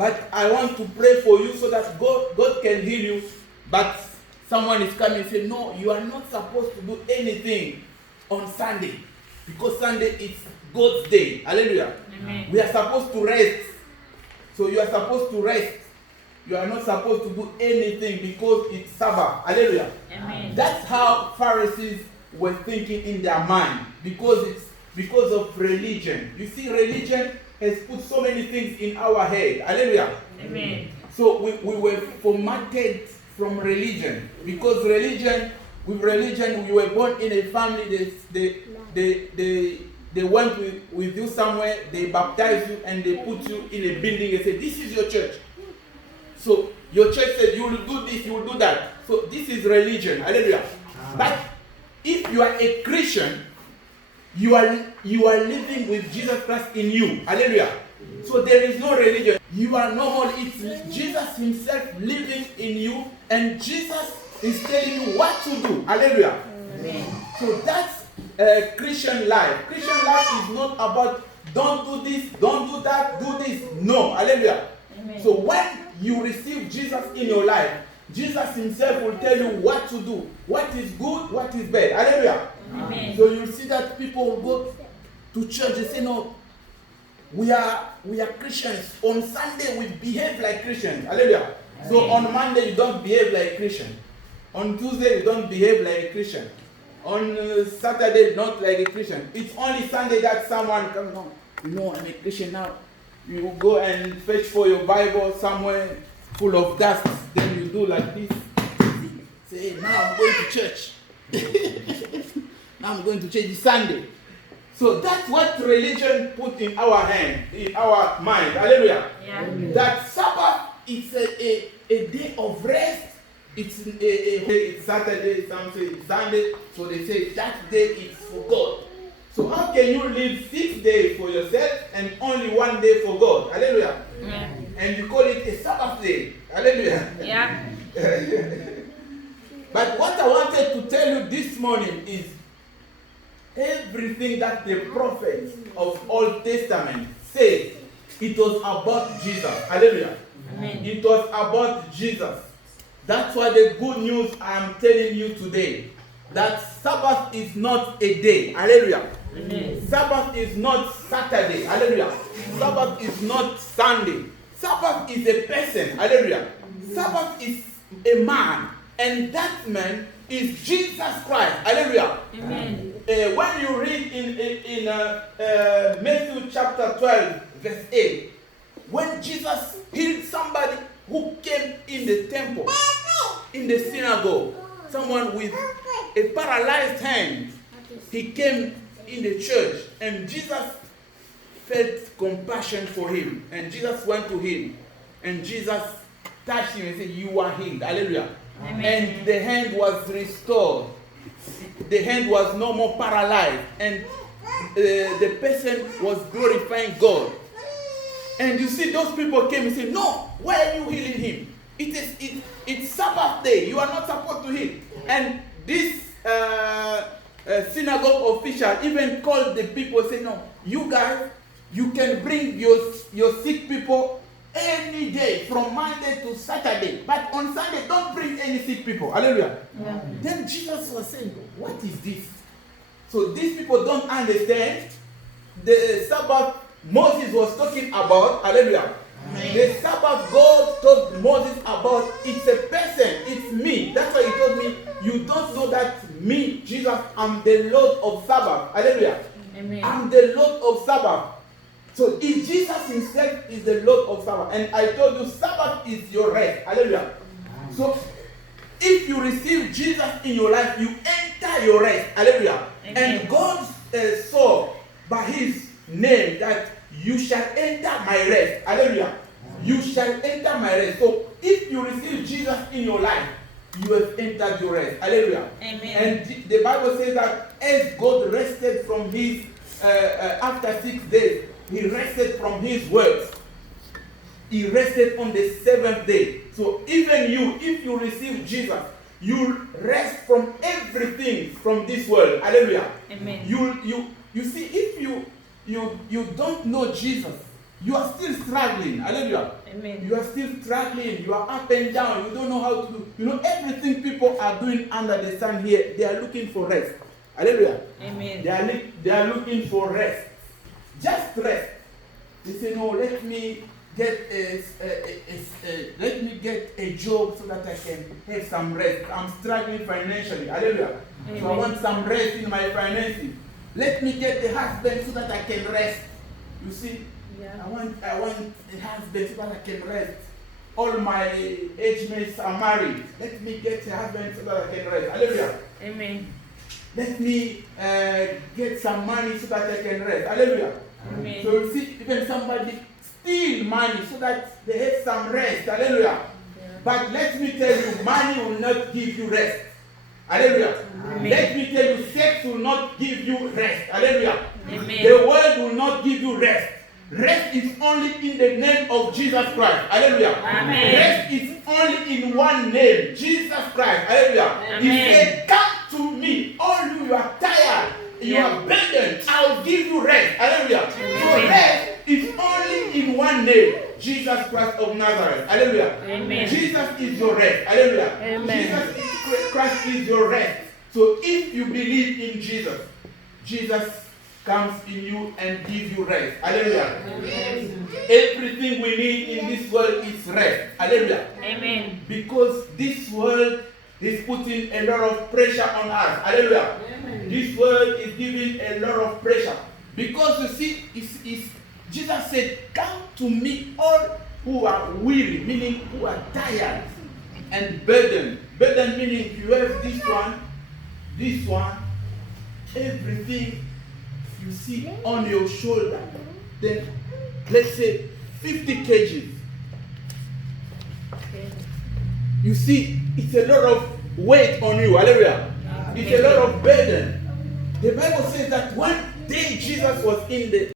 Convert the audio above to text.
but I want to pray for you so that God can heal you. But someone is coming and say, no, you are not supposed to do anything on Sunday, because Sunday is God's day. Hallelujah. Amen. We are supposed to rest. So you are supposed to rest. You are not supposed to do anything because it's Sabbath. Hallelujah. Amen. That's how Pharisees were thinking in their mind, because it's because of religion. You see, religion has put so many things in our head. Hallelujah. Amen. So we were formatted from religion, because with religion, you were born in a family. They went with you somewhere, they baptize you, and they put you in a building and say, this is your church. So your church said, you will do this, you will do that. So this is religion. Hallelujah. But if you are a Christian, you are living with Jesus Christ in you. Hallelujah. So there is no religion. You are no more. It's Jesus himself living in you, and Jesus is telling you what to do. Hallelujah. Amen. So that's Christian life. Christian life is not about don't do this, don't do that, do this. No. Hallelujah. Amen. So when you receive Jesus in your life, Jesus himself will tell you what to do, what is good, what is bad. Hallelujah. Amen. So you see that people will go to church and say, no, we are Christians. On Sunday we behave like Christians. Hallelujah. So on Monday you don't behave like a Christian. On Tuesday you don't behave like a Christian. On Saturday not like a Christian. It's only Sunday that someone comes on. You know, I'm a Christian now. You will go and fetch for your Bible somewhere full of dust. Then you do like this. Say, now I'm going to church. Now I'm going to church this Sunday. So that's what religion put in our hand, in our mind. Hallelujah. Yeah. That Sabbath is a day of rest. It's Saturday, some say it's Sunday. So they say that day is for God. So how can you live 6 days for yourself and only 1 day for God? Hallelujah. Yeah. And you call it a Sabbath day. Hallelujah. Yeah. But what I wanted to tell you this morning is everything that the prophets of Old Testament said, it was about Jesus. Hallelujah. Amen. It was about Jesus. That's why the good news I am telling you today, that Sabbath is not a day. Hallelujah. Amen. Sabbath is not Saturday. Hallelujah. Sabbath is not Sunday. Sabbath is a person. Hallelujah. Sabbath is a man. And that man is Jesus Christ. Hallelujah. Amen. When you read in Matthew chapter 12, verse 8, when Jesus healed somebody who came in the temple, in the synagogue, someone with a paralyzed hand, he came in the church, and Jesus felt compassion for him, and Jesus went to him, and Jesus touched him and said, you are healed. Hallelujah. Amen. And the hand was restored. The hand was no more paralyzed, and the person was glorifying God. And you see, those people came and said, no, why are you healing him? It's Sabbath day. You are not supposed to heal. And this synagogue official even called the people, say, no, you guys, you can bring your sick people any day from Monday to Saturday, but on Sunday don't bring any sick people. Hallelujah. Yeah. Then Jesus was saying, what is this? So these people don't understand the Sabbath Moses was talking about. Hallelujah. Amen. The Sabbath God told Moses about, it's a person, it's me. That's why he told me, you don't know that me, Jesus, I'm the Lord of Sabbath. Hallelujah. Amen. I'm the Lord of Sabbath. So if Jesus himself is the Lord of Sabbath, and I told you Sabbath is your rest. Hallelujah. So if you receive Jesus in your life, you enter your rest. Hallelujah. Amen. And God saw by his name that you shall enter my rest. Hallelujah. You shall enter my rest. So if you receive Jesus in your life, you have entered your rest. Hallelujah. Amen. And the Bible says that as God rested from his, after 6 days, he rested from his works. He rested on the 7th day. So even you, if you receive Jesus, you rest from everything from this world. Hallelujah. Amen. You see, if you don't know Jesus, You are still struggling. Hallelujah. Amen. You are still struggling. You are up and down. You don't know how to do. You know, everything people are doing under the sun here, they are looking for rest. Hallelujah. Amen. They are looking for rest. Just rest. They say, no, let me get a job so that I can have some rest. I'm struggling financially. Hallelujah. Amen. So I want some rest in my finances. Let me get a husband so that I can rest. You see? Yeah. I want a husband so that I can rest. All my age mates are married. Let me get a husband so that I can rest. Hallelujah. Amen. Let me get some money so that I can rest. Hallelujah. Amen. So you see, even somebody steal money so that they have some rest. Hallelujah. Yeah. But let me tell you, money will not give you rest. Hallelujah. Amen. Let me tell you, sex will not give you rest. Hallelujah. Amen. The world will not give you rest. Rest is only in the name of Jesus Christ. Hallelujah. Amen. Rest is only in one name, Jesus Christ. Hallelujah. Amen. He said, come to me, all you are tired, you are burdened, I'll give you rest. Hallelujah. So Amen. rest is only in one name, Jesus Christ of Nazareth. Hallelujah. Amen. Jesus is your rest. Hallelujah. Amen. Christ is your rest. So if you believe in Jesus, Jesus comes in you and gives you rest. Hallelujah. Amen. Everything we need in this world is rest. Hallelujah. Amen. Because this world is putting a lot of pressure on us. Hallelujah. Amen. This world is giving a lot of pressure. Because you see, Jesus said, come to me all who are weary, meaning who are tired and burdened. Burdened meaning you have this one, everything you see on your shoulder. Then let's say 50 kgs. Okay. You see, it's a lot of weight on you. Hallelujah. It's a lot of burden. The Bible says that one day Jesus was in the